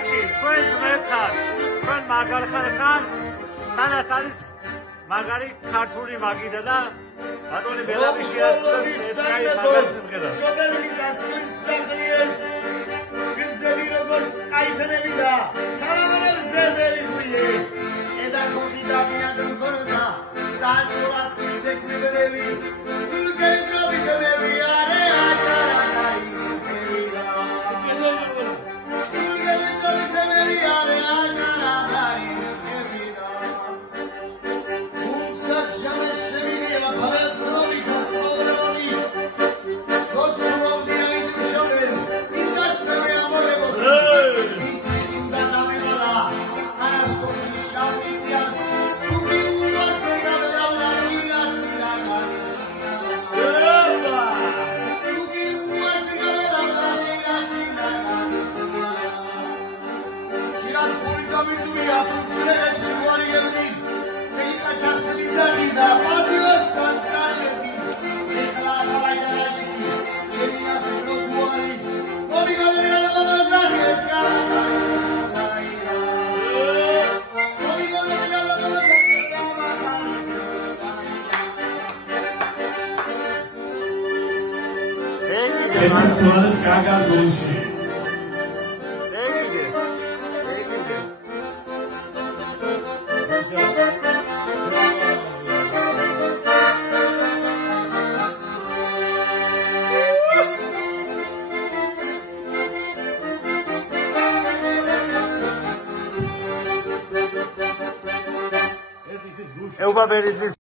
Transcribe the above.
კაცი, ჩვენ ძმებთან, ჩვენ მაგარ ხარ, სადაც არის მაგარი ქართული მაგიდა და ბატონი ბელადი შეასრულებს ეს კაი მაგარ სიმღერას. შობელები დასწრებს დაგრიეს. გზები როგორც აითნები და თანამედროვე ვერიფიე. ედა ხუთი და მიადრონ ქორდა. საჭურათ ისეკნებები. სულგერი ჯობიტები არე აჭარაი. სულგერი ჯობიტები არე აჭარაი. Emancipadet Gaga Gulshi. Elba Berizis